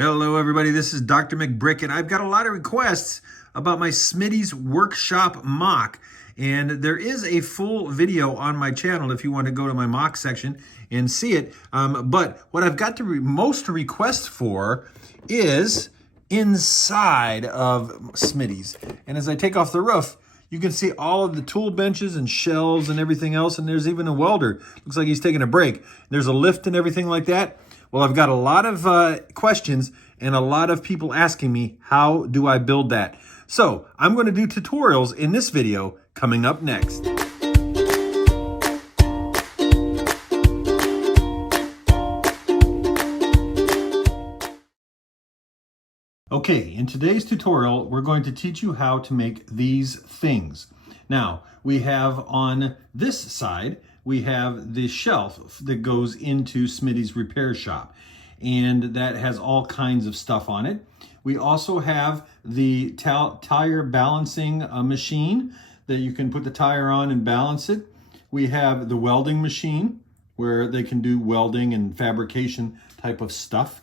Hello everybody, this is Drmcbrick and I've got a lot of requests about my Smitty's workshop mock. And there is a full video on my channel if you want to go to my mock section and see it. But what I've got the most requests for is inside of Smitty's. And as I take off the roof, you can see all of the tool benches and shelves and everything else. And there's even a welder. Looks like he's taking a break. There's a lift and everything like that. Well, I've got a lot of questions and a lot of people asking me, how do I build that? So I'm going to do tutorials in this video coming up next. Okay, in today's tutorial, we're going to teach you how to make these things. Now, we have on this side, we have the shelf that goes into Smitty's repair shop, and that has all kinds of stuff on it. We also have the tire balancing machine that you can put the tire on and balance it. We have the welding machine where they can do welding and fabrication type of stuff.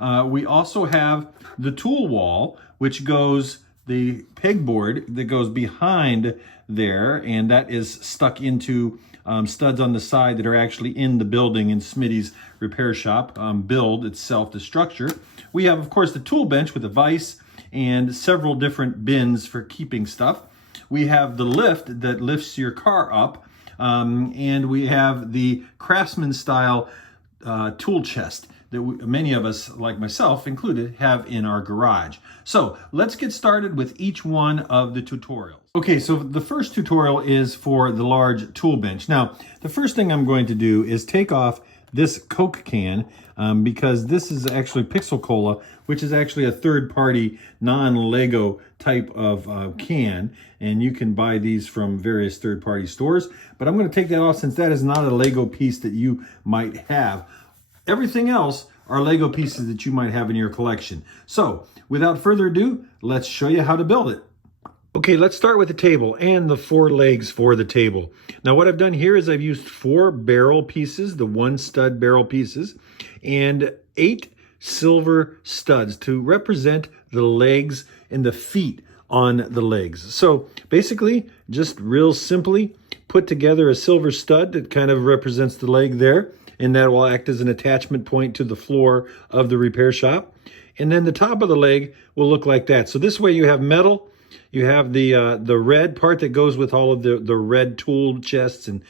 We also have the tool wall, which goes the pegboard that goes behind there, and that is stuck into studs on the side that are actually in the building in Smitty's repair shop build itself, the structure. We have, of course, the tool bench with a vise and several different bins for keeping stuff. We have the lift that lifts your car up, and we have the craftsman style tool chest that many of us, like myself included, have in our garage. So let's get started with each one of the tutorials. Okay, so the first tutorial is for the large tool bench. Now, the first thing I'm going to do is take off this Coke can because this is actually Pixel Cola, which is actually a third-party non-Lego type of can, and you can buy these from various third-party stores. But I'm going to take that off since that is not a Lego piece that you might have. Everything else are Lego pieces that you might have in your collection. So, without further ado, let's show you how to build it. Okay, let's start with the table and the 4 legs for the table. Now, what I've done here is I've used 4 barrel pieces, the 1 stud barrel pieces, and 8 silver studs to represent the legs and the feet on the legs. So, basically, just real simply, put together a silver stud that kind of represents the leg there, and that will act as an attachment point to the floor of the repair shop. And then the top of the leg will look like that. So this way you have metal, you have the red part that goes with all of the red tool chests and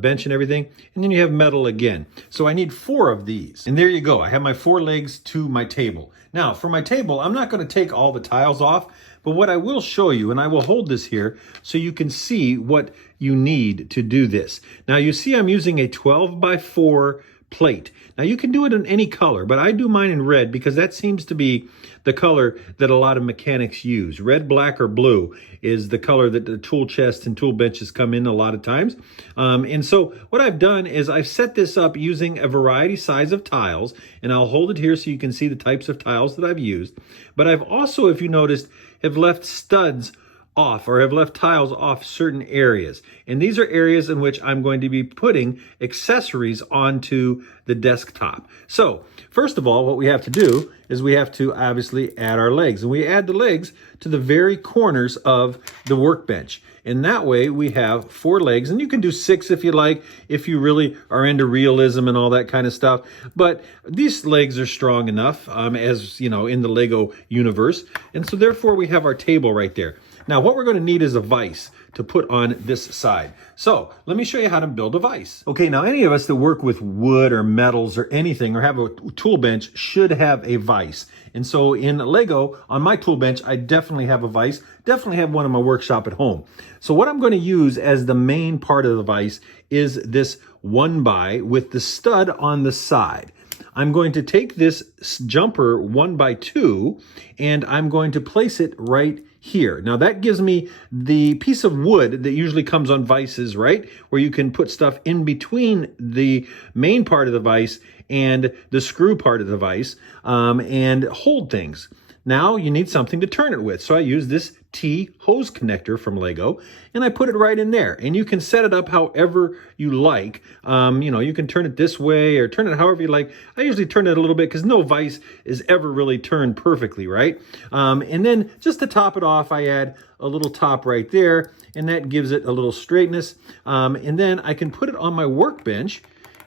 bench and everything, and then you have metal again. So I need 4 of these. And there you go, I have my 4 legs to my table. Now for my table, I'm not going to take all the tiles off, but what I will show you, and I will hold this here so you can see what you need to do this. Now you see I'm using a 12x4 plate. Now you can do it in any color, but I do mine in red because that seems to be the color that a lot of mechanics use. Red, black, or blue is the color that the tool chests and tool benches come in a lot of times. And so what I've done is I've set this up using a variety size of tiles, and I'll hold it here so you can see the types of tiles that I've used. But I've also, if you noticed, have left studs off, or have left tiles off certain areas. And these are areas in which I'm going to be putting accessories onto the desktop. So first of all, what we have to do is we have to obviously add our legs, and we add the legs to the very corners of the workbench. And that way we have 4 legs, and you can do 6 if you like, if you really are into realism and all that kind of stuff. But these legs are strong enough, as you know, in the Lego universe. And so therefore we have our table right there. Now, what we're going to need is a vise to put on this side. So let me show you how to build a vise. Okay, now any of us that work with wood or metals or anything or have a tool bench should have a vise. And so in Lego, on my tool bench, I definitely have a vise, definitely have one in my workshop at home. So what I'm going to use as the main part of the vise is this 1x with the stud on the side. I'm going to take this jumper 1x2 and I'm going to place it right here. Now that gives me the piece of wood that usually comes on vices, right? Where you can put stuff in between the main part of the vise and the screw part of the vise and hold things. Now you need something to turn it with. So I use this T hose connector from Lego, and I put it right in there. And you can set it up however you like. You know, you can turn it this way or turn it however you like. I usually turn it a little bit because no vise is ever really turned perfectly, right? And then just to top it off, I add a little top right there, and that gives it a little straightness. And then I can put it on my workbench,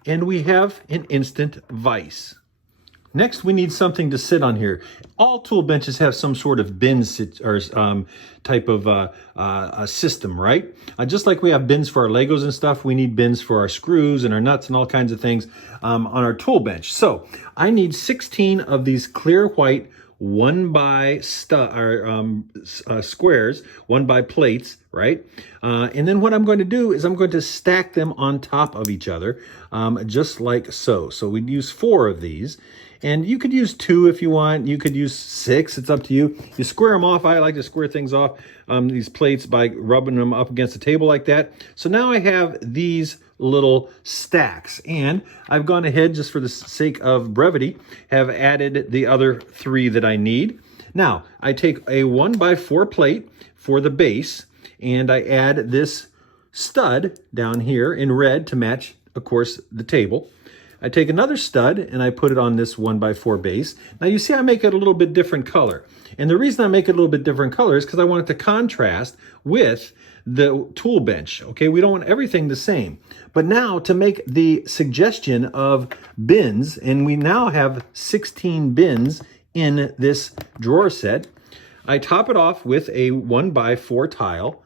and we have an instant vise. Next, we need something to sit on here. All tool benches have some sort of bin type of system, right? Just like we have bins for our Legos and stuff, we need bins for our screws and our nuts and all kinds of things on our tool bench. So I need 16 of these clear white 1x squares, 1x plates, right? And then what I'm going to do is I'm going to stack them on top of each other, just like so. So we'd use 4 of these. And you could use 2 if you want. You could use 6. It's up to you. You square them off. I like to square things off, these plates, by rubbing them up against the table like that. So now I have these little stacks. And I've gone ahead, just for the sake of brevity, have added the other 3 that I need. Now, I take a 1x4 plate for the base, and I add this stud down here in red to match, of course, the table. I take another stud and I put it on this 1x4 base. Now you see I make it a little bit different color. And the reason I make it a little bit different color is because I want it to contrast with the tool bench. Okay, we don't want everything the same. But now to make the suggestion of bins, and we now have 16 bins in this drawer set, I top it off with a 1x4 tile,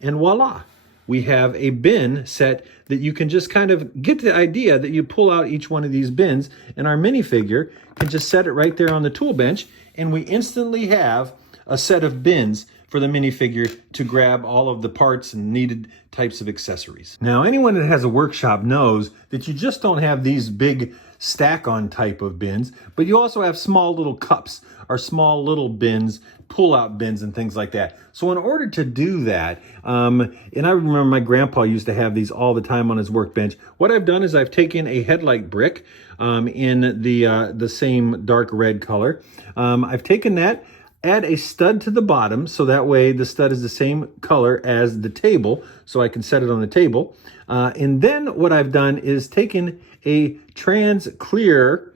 and voila. We have a bin set that you can just kind of get the idea that you pull out each one of these bins, and our minifigure can just set it right there on the tool bench, and we instantly have a set of bins for the minifigure to grab all of the parts and needed types of accessories. Now, anyone that has a workshop knows that you just don't have these big stack-on type of bins, but you also have small little cups or small little bins, pull-out bins and things like that. So in order to do that, and I remember my grandpa used to have these all the time on his workbench, what I've done is I've taken a headlight brick in the same dark red color. I've taken that, add a stud to the bottom, so that way the stud is the same color as the table, so I can set it on the table. And then what I've done is taken a trans clear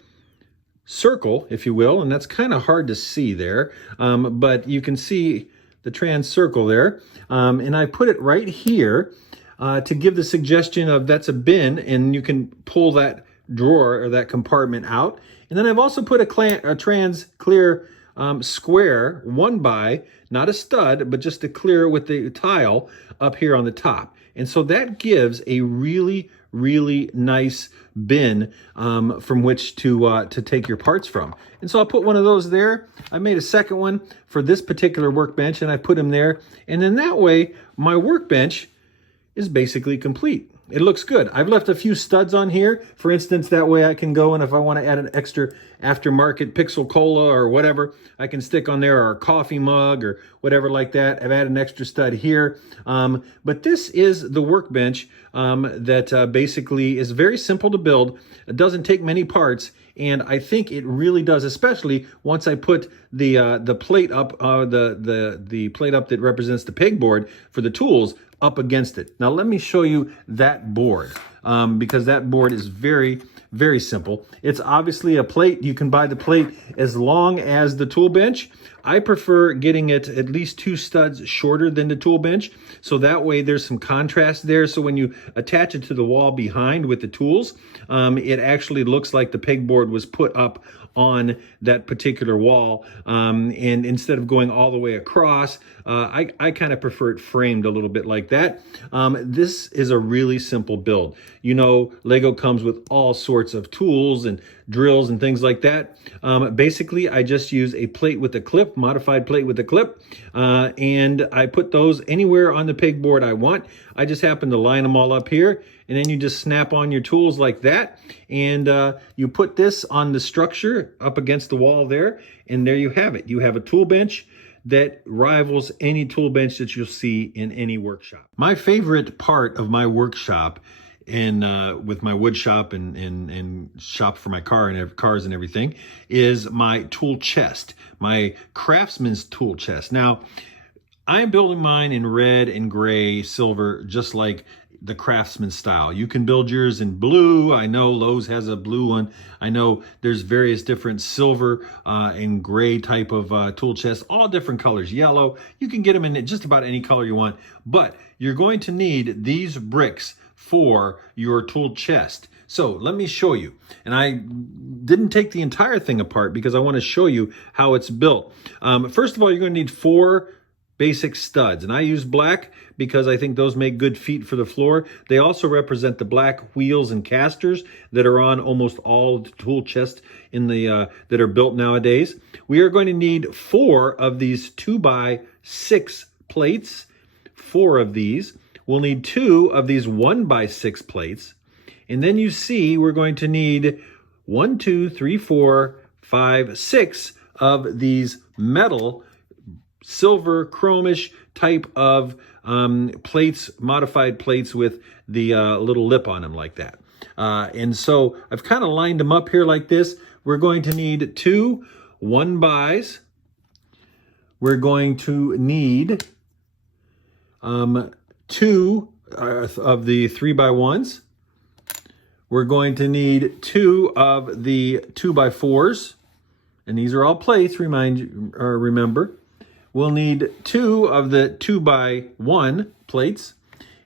circle, if you will, and that's kind of hard to see there, but you can see the trans circle there, and I put it right here to give the suggestion of that's a bin, and you can pull that drawer or that compartment out. And then I've also put a trans clear square, 1x, not a stud, but just a clear with the tile up here on the top. And so that gives a really nice bin from which to take your parts from. And so I'll put one of those there. I made a second one for this particular workbench, and I put them there. And then that way, my workbench is basically complete. It looks good. I've left a few studs on here. For instance, that way I can go, and if I want to add an extra aftermarket Pixel Cola or whatever, I can stick on there, or a coffee mug or whatever like that. I've added an extra stud here. But this is the workbench that basically is very simple to build. It doesn't take many parts, and I think it really does, especially once I put the plate up, the plate up that represents the pegboard for the tools up against it. Now let me show you that board, because that board is very simple. It's obviously a plate. You can buy the plate as long as the tool bench. I prefer getting it at least 2 studs shorter than the tool bench, so that way there's some contrast there. So when you attach it to the wall behind with the tools, it actually looks like the pegboard was put up on that particular wall, and instead of going all the way across, I kind of prefer it framed a little bit like that. This is a really simple build. You know, Lego comes with all sorts of tools and drills and things like that. Basically, I just use a plate with a clip, modified plate with a clip, and I put those anywhere on the pegboard I want. I just happen to line them all up here, and then you just snap on your tools like that, and you put this on the structure up against the wall there, and there you have it. You have a tool bench that rivals any tool bench that you'll see in any workshop. My favorite part of my workshop with my wood shop and shop for my cars and everything is my tool chest, my craftsman's tool chest. Now, I'm building mine in red and gray, silver, just like the Craftsman style. You can build yours in blue. I know Lowe's has a blue one. I know there's various different silver and gray type of tool chests, all different colors, yellow. You can get them in just about any color you want, but you're going to need these bricks for your tool chest. So let me show you. And I didn't take the entire thing apart because I want to show you how it's built. First of all, you're going to need 4 basic studs, and I use black because I think those make good feet for the floor. They also represent the black wheels and casters that are on almost all the tool chests in the that are built nowadays. We are going to need 4 of these 2x6 plates. 4 of these. We'll need 2 of these 1x6 plates, and then you see we're going to need 1, 2, 3, 4, 5, 6 of these metal silver chromish type of plates, modified plates with the little lip on them like that. And so I've kind of lined them up here like this. We're going to need 2 1x's. We're going to need 2 of the 3x1s. We're going to need 2 of the 2x4s. And these are all plates, remember. We'll need 2 of the 2x1 plates.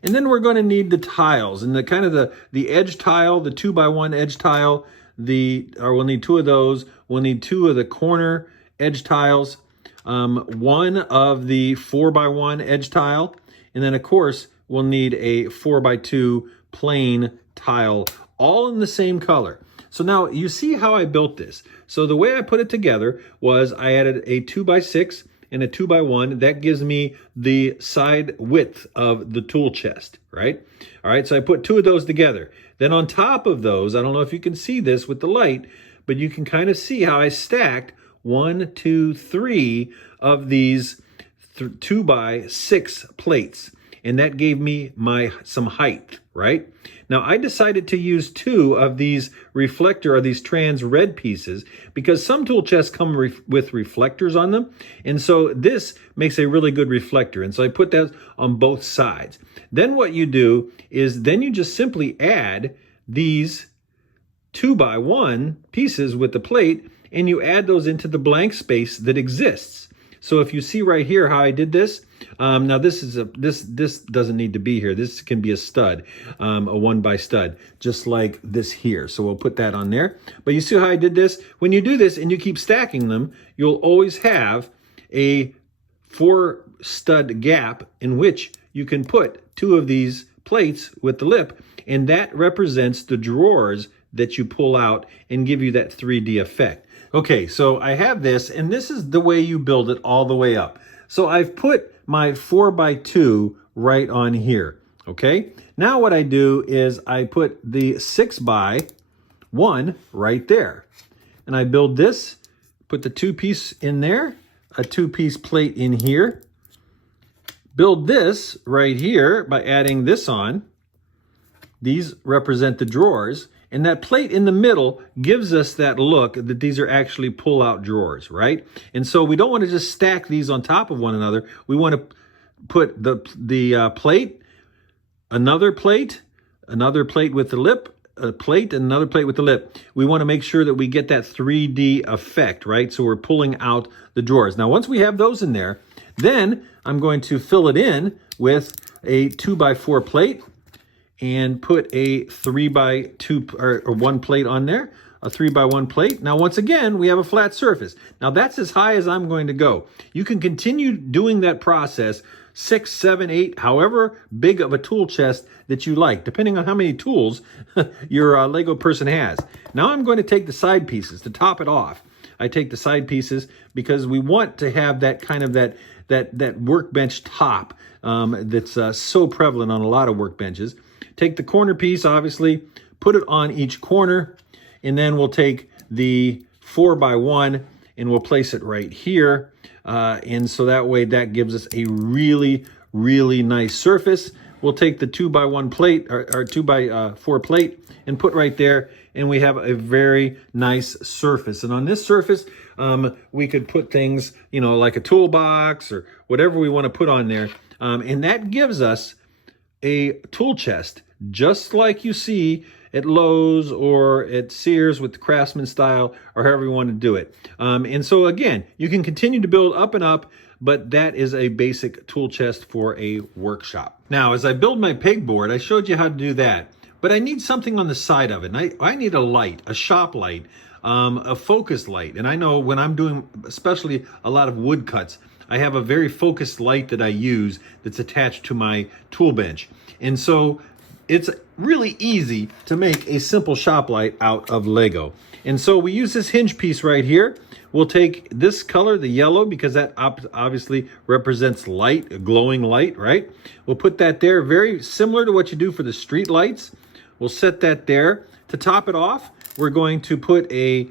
And then we're going to need the tiles. And the kind of the edge tile, the 2x1 edge tile, we'll need 2 of those. We'll need 2 of the corner edge tiles, 1 of the 4x1 edge tile. And then, of course, we'll need a 4x2 plain tile, all in the same color. So now you see how I built this. So the way I put it together was I added a 2x6 and a 2x1. That gives me the side width of the tool chest, right? All right, so I put 2 of those together. Then on top of those, I don't know if you can see this with the light, but you can kind of see how I stacked 1, 2, 3 of these 2x6 plates. And that gave me some height, right? Now I decided to use 2 of these reflector or these trans red pieces because some tool chests come with reflectors on them. And so this makes a really good reflector. And so I put that on both sides. Then what you do is then you just simply add these 2x1 pieces with the plate and you add those into the blank space that exists. So if you see right here how I did this, now this doesn't need to be here. This can be a stud, a 1x stud, just like this here. So we'll put that on there. But you see how I did this? When you do this and you keep stacking them, you'll always have a 4 stud gap in which you can put 2 of these plates with the lip, and that represents the drawers that you pull out and give you that 3D effect. Okay, so I have this, and this is the way you build it all the way up. So I've put my 4x2 right on here, okay? Now what I do is I put the 6x1 right there. And I build this, put the 2-piece in there, a 2-piece plate in here. Build this right here by adding this on. These represent the drawers. And that plate in the middle gives us that look that these are actually pull-out drawers, right? And so we don't want to just stack these on top of one another. We want to put the plate, another plate with the lip, a plate, and another plate with the lip. We want to make sure that we get that 3D effect, right? So we're pulling out the drawers. Now, once we have those in there, then I'm going to fill it in with a 2x4 plate, and put a 3x2 or 1 plate on there, a 3x1 plate. Now, once again, we have a flat surface. Now, that's as high as I'm going to go. You can continue doing that process 6, 7, 8, however big of a tool chest that you like, depending on how many tools your Lego person has. Now, I'm going to take the side pieces to top it off. I take the side pieces because we want to have that kind of that workbench top that's so prevalent on a lot of workbenches. Take the corner piece, obviously, put it on each corner, and then we'll take the 4x1 and we'll place it right here. And so that way that gives us a really, really nice surface. We'll take the 2x1 plate or 2x4 plate and put right there, and we have a very nice surface. And on this surface, We could put things, you know, like a toolbox or whatever we want to put on there. And that gives us a tool chest, just like you see at Lowe's or at Sears with the Craftsman style, or however you want to do it. And so again, you can continue to build up and up, but that is a basic tool chest for a workshop. Now, as I build my pegboard, I showed you how to do that, but I need something on the side of it. And I need a light, a shop light, a focus light. And I know when I'm doing especially a lot of wood cuts, I have a very focused light that I use that's attached to my tool bench. And so it's really easy to make a simple shop light out of Lego. And so we use this hinge piece right here. We'll take this color, the yellow, because that obviously represents light, a glowing light, right? We'll put that there, very similar to what you do for the street lights. We'll set that there. To top it off, we're going to put a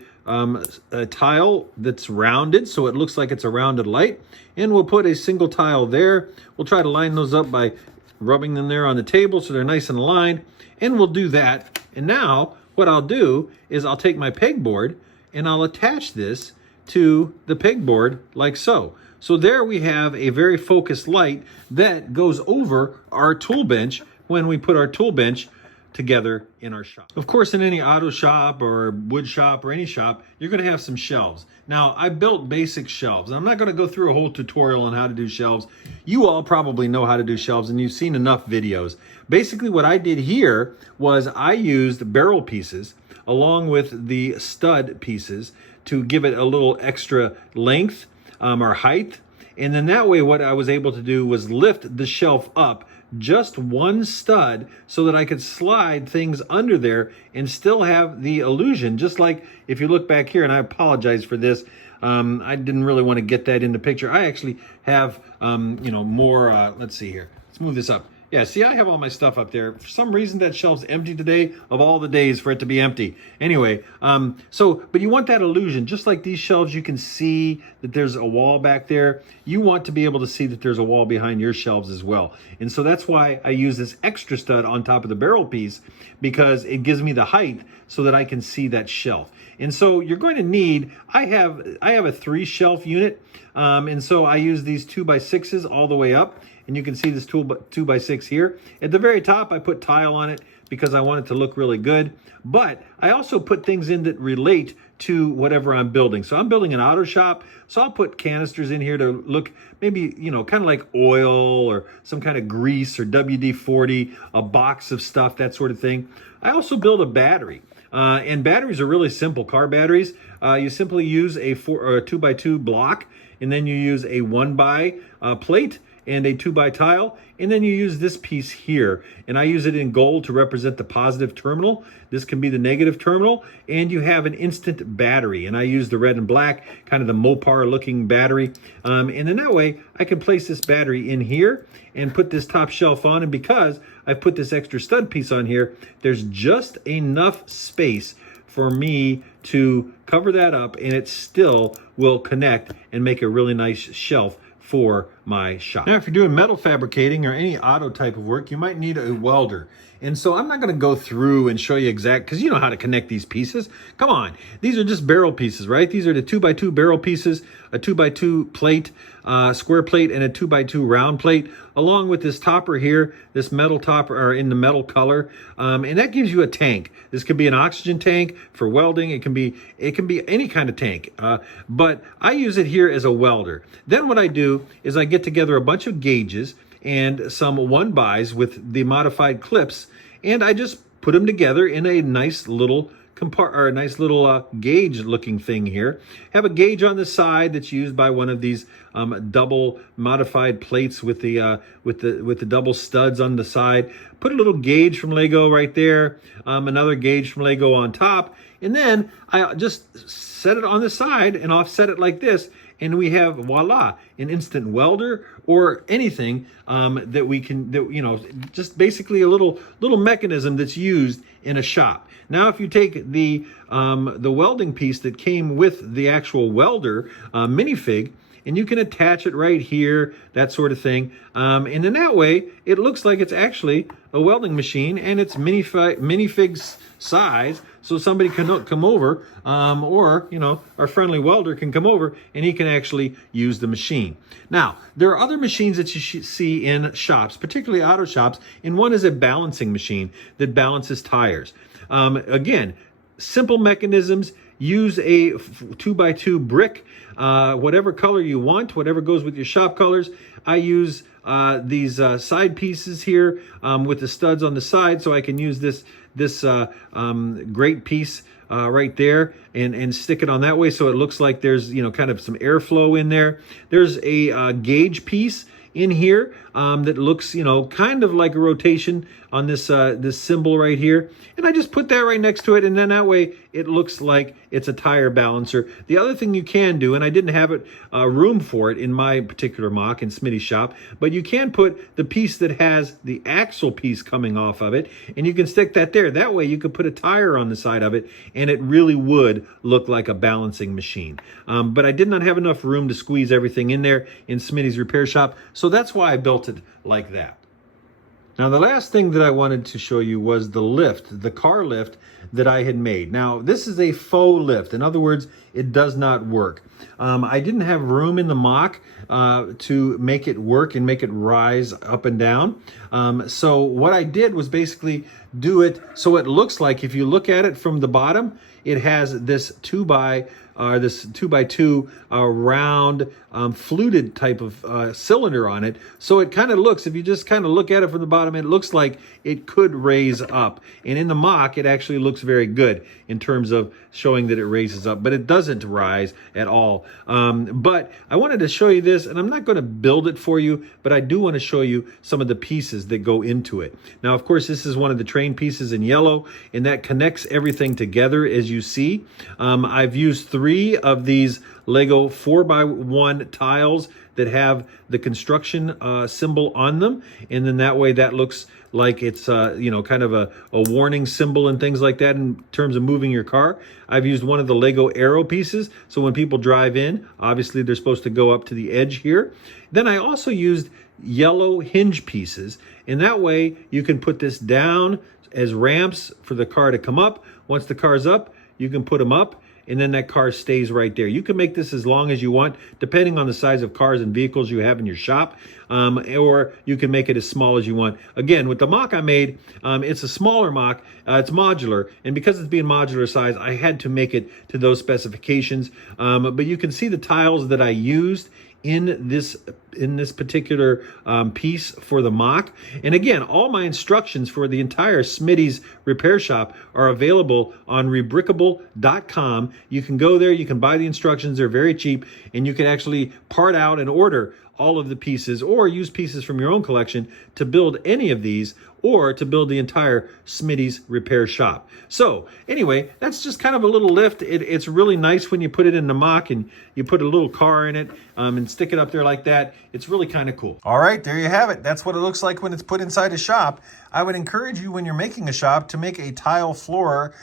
tile that's rounded, so it looks like it's a rounded light. And we'll put a single tile there. We'll try to line those up by rubbing them there on the table so they're nice and aligned. And we'll do that. And now what I'll do is I'll take my pegboard and I'll attach this to the pegboard like so. So there we have a very focused light that goes over our tool bench when we put our tool bench together in our shop. Of course, in any auto shop or wood shop or any shop, you're going to have some shelves. Now, I built basic shelves. I'm not going to go through a whole tutorial on how to do shelves. You all probably know how to do shelves and you've seen enough videos. Basically, what I did here was I used barrel pieces along with the stud pieces to give it a little extra length or height. And then that way, what I was able to do was lift the shelf up just one stud so that I could slide things under there and still have the illusion. Just like if you look back here, and I apologize for this, I didn't really want to get that in the picture. I actually have, you know, more, let's see here. Let's move this up. Yeah, see, I have all my stuff up there. For some reason, that shelf's empty today, of all the days for it to be empty. Anyway, but you want that illusion. Just like these shelves, you can see that there's a wall back there. You want to be able to see that there's a wall behind your shelves as well. And so that's why I use this extra stud on top of the barrel piece, because it gives me the height so that I can see that shelf. And so you're going to need, I have a 3-shelf unit, and so I use these 2x6s all the way up. And you can see this 2x6 here. At the very top, I put tile on it because I want it to look really good. But I also put things in that relate to whatever I'm building. So I'm building an auto shop, so I'll put canisters in here to look maybe, you know, kind of like oil or some kind of grease or WD-40, a box of stuff, that sort of thing. I also build a battery. And batteries are really simple, car batteries. You simply use a 2x2 block, and then you use a 1x plate and a 2x tile, and then you use this piece here. And I use it in gold to represent the positive terminal. This can be the negative terminal, and you have an instant battery. And I use the red and black, kind of the Mopar looking battery. And then that way, I can place this battery in here and put this top shelf on. And because I've put this extra stud piece on here, there's just enough space for me to cover that up, and it still will connect and make a really nice shelf for my shop. Now, if you're doing metal fabricating or any auto type of work, you might need a welder. And so I'm not going to go through and show you exact, because you know how to connect these pieces. Come on, these are just barrel pieces, right? These are the 2x2 barrel pieces, a 2x2 plate, square plate, and a 2x2 round plate, along with this topper here, this metal topper, or in the metal color, and that gives you a tank. This could be an oxygen tank for welding. It can be any kind of tank, but I use it here as a welder. Then what I do is I get together a bunch of gauges and some 1x's with the modified clips, and I just put them together in a nice little gauge looking thing here. Have a gauge on the side that's used by one of these double modified plates with the double studs on the side. Put a little gauge from Lego right there, another gauge from Lego on top, and then I just set it on the side and offset it like this, and we have, voila, an instant welder or anything that we can, you know, just basically a little mechanism that's used in a shop. Now, if you take the welding piece that came with the actual welder minifig, and you can attach it right here, that sort of thing, and then that way it looks like it's actually a welding machine, and it's minifig size, so somebody can come over, or our friendly welder can come over and he can actually use the machine. Now, there are other machines that you see in shops, particularly auto shops, and one is a balancing machine that balances tires. Again, simple mechanisms. Use a 2x2 brick, whatever color you want, whatever goes with your shop colors. I use these side pieces here with the studs on the side, so I can use this great piece right there and stick it on that way, so it looks like there's kind of some airflow in there. There's a gauge piece in here that looks kind of like a rotation on this this symbol right here, and I just put that right next to it, and then that way it looks like it's a tire balancer. The other thing you can do, and I didn't have it room for it in my particular mock in Smitty's shop, but you can put the piece that has the axle piece coming off of it, and you can stick that there. That way you could put a tire on the side of it, and it really would look like a balancing machine. But I did not have enough room to squeeze everything in there in Smitty's repair shop, so that's why I built it like that. Now, the last thing that I wanted to show you was the lift, the car lift that I had made. Now, this is a faux lift. In other words, it does not work. I didn't have room in the mock to make it work and make it rise up and down. So what I did was basically do it so it looks like, if you look at it from the bottom, it has this 2x2 round fluted type of cylinder on it. So it kind of looks, if you just kind of look at it from the bottom, it looks like it could raise up. And in the mock, it actually looks very good in terms of showing that it raises up, but it doesn't rise at all. But I wanted to show you this, and I'm not going to build it for you, but I do want to show you some of the pieces that go into it. Now, of course, this is one of the train pieces in yellow, and that connects everything together, as you see. I've used 3 of these Lego 4x1 tiles that have the construction symbol on them, and then that way that looks like it's kind of a warning symbol and things like that in terms of moving your car. I've used one of the Lego arrow pieces, so when people drive in, obviously they're supposed to go up to the edge here. Then I also used yellow hinge pieces, and that way you can put this down as ramps for the car to come up. Once the car's up, you can put them up, and then that car stays right there. You can make this as long as you want, depending on the size of cars and vehicles you have in your shop, or you can make it as small as you want. Again, with the mock I made, it's a smaller mock, it's modular, and because it's being modular size, I had to make it to those specifications. But you can see the tiles that I used in this particular piece for the mock. And again, all my instructions for the entire Smitty's repair shop are available on Rebrickable.com. You can go there, you can buy the instructions, they're very cheap, and you can actually part out and order all of the pieces, or use pieces from your own collection to build any of these, or to build the entire Smitty's repair shop. So anyway, that's just kind of a little lift. It's really nice when you put it in the mock and you put a little car in it and stick it up there like that. It's really kind of cool. All right, there you have it. That's what it looks like when it's put inside a shop. I would encourage you, when you're making a shop, to make a tile floor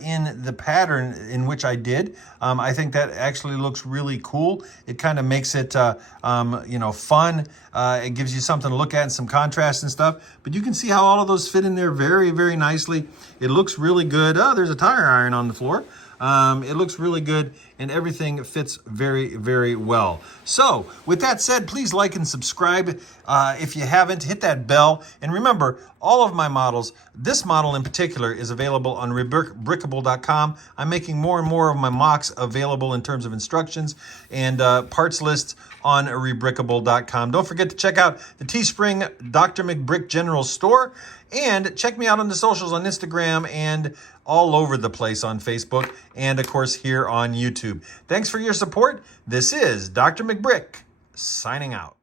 in the pattern in which I did. I think that actually looks really cool. It kind of makes it fun. It gives you something to look at and some contrast and stuff. But you can see how all of those fit in there very, very nicely. It looks really good. Oh, there's a tire iron on the floor. It looks really good, and everything fits very, very well. So with that said, please like and subscribe. If you haven't, hit that bell. And remember, all of my models, this model in particular, is available on Rebrickable.com. I'm making more and more of my mocks available in terms of instructions and parts lists on Rebrickable.com. Don't forget to check out the Teespring Drmcbrick General Store, and check me out on the socials on Instagram and all over the place on Facebook, and of course here on YouTube. Thanks for your support. This is Dr. McBrick signing out.